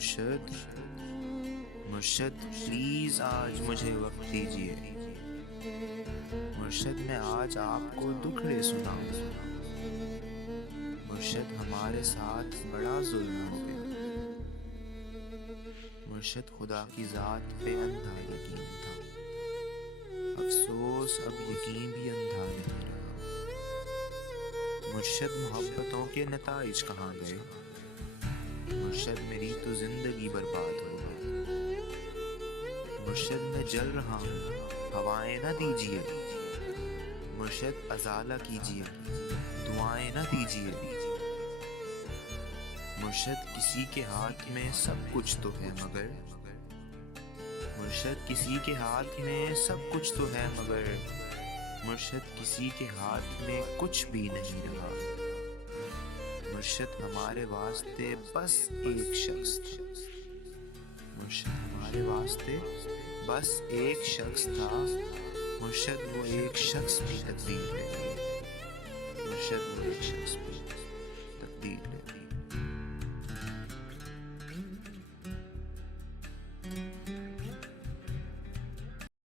مرشد مرشد پلیز آج مجھے وقت دیجیے، مرشد میں آج آپ کو دکھڑے سناؤں، مرشد ہمارے ساتھ بڑا ظلم ہو گیا، مرشد خدا کی ذات پہ اندھا یقین تھا، افسوس اب یقین بھی اندھا نہیں رہا، مرشد محبتوں کے نتائج کہاں گئے، مرشد میری تو زندگی برباد ہو گئی، مرشد میں جل رہا ہوں ہوائیں نہ دیجیے، مرشد ازالہ کیجیے دعائیں نہ دیجیے، مرشد کسی کے ہاتھ میں سب کچھ تو ہے مگر، مرشد کسی کے ہاتھ میں سب کچھ تو ہے مگر، مرشد کسی کے ہاتھ میں کچھ بھی نہیں رہا، مرشد ہمارے واسطے بس ایک شخص تھا، مرشد ہمارے واسطے بس ایک شخص تھا، مرشد وہ ایک شخص بھی تقدیر ہے، مرشد وہ ایک شخص بھی